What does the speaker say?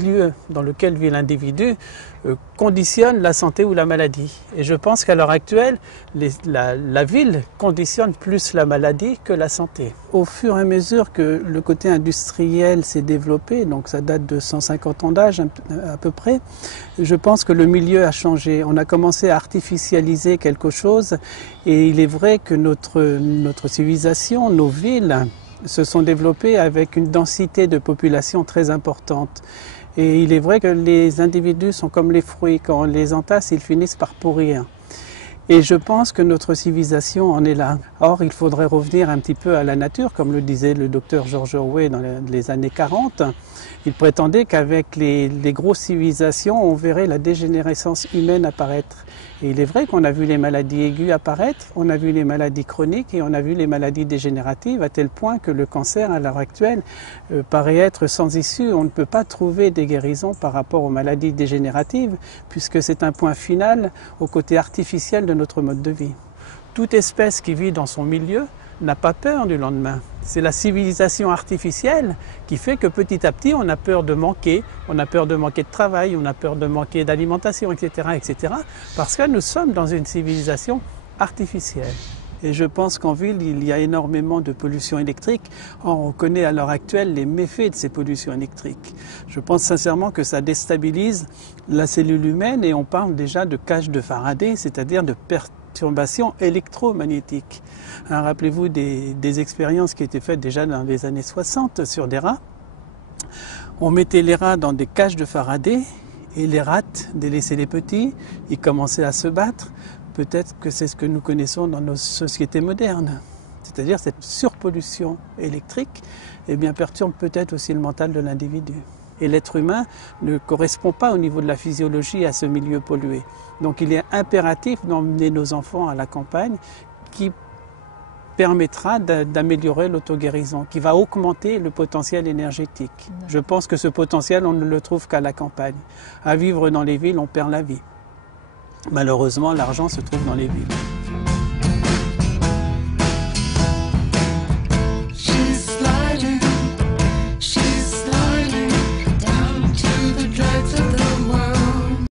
milieu dans lequel vit l'individu conditionne la santé ou la maladie. Et je pense qu'à l'heure actuelle, la ville conditionne plus la maladie que la santé. Au fur et à mesure que le côté industriel s'est développé, donc ça date de 150 ans d'âge à peu près, je pense que le milieu a changé. On a commencé à artificialiser quelque chose et il est vrai que notre civilisation, nos villes, se sont développées avec une densité de population très importante. Et il est vrai que les individus sont comme les fruits, quand on les entasse, ils finissent par pourrir. Et je pense que notre civilisation en est là. Or, il faudrait revenir un petit peu à la nature, comme le disait le docteur George Orwell dans les années 40. Il prétendait qu'avec les grosses civilisations, on verrait la dégénérescence humaine apparaître. Et il est vrai qu'on a vu les maladies aiguës apparaître, on a vu les maladies chroniques et on a vu les maladies dégénératives, à tel point que le cancer, à l'heure actuelle, paraît être sans issue. On ne peut pas trouver des guérisons par rapport aux maladies dégénératives, puisque c'est un point final au côté artificiel de notre mode de vie. Toute espèce qui vit dans son milieu n'a pas peur du lendemain. C'est la civilisation artificielle qui fait que petit à petit on a peur de manquer, de travail, on a peur de manquer d'alimentation, etc., etc. parce que nous sommes dans une civilisation artificielle. Et je pense qu'en ville, il y a énormément de pollution électrique. Or, on connaît à l'heure actuelle les méfaits de ces pollutions électriques. Je pense sincèrement que ça déstabilise la cellule humaine et on parle déjà de cage de Faraday, c'est-à-dire de perturbations électromagnétiques. Hein, rappelez-vous des expériences qui étaient faites déjà dans les années 60 sur des rats. On mettait les rats dans des cages de Faraday et les rats délaissaient les petits, ils commençaient à se battre. Peut-être que c'est ce que nous connaissons dans nos sociétés modernes. C'est-à-dire cette surpollution électrique perturbe peut-être aussi le mental de l'individu. Et l'être humain ne correspond pas au niveau de la physiologie à ce milieu pollué. Donc il est impératif d'emmener nos enfants à la campagne qui permettra d'améliorer l'auto-guérison, qui va augmenter le potentiel énergétique. Je pense que ce potentiel, on ne le trouve qu'à la campagne. À vivre dans les villes, on perd la vie. Malheureusement, l'argent se trouve dans les villes.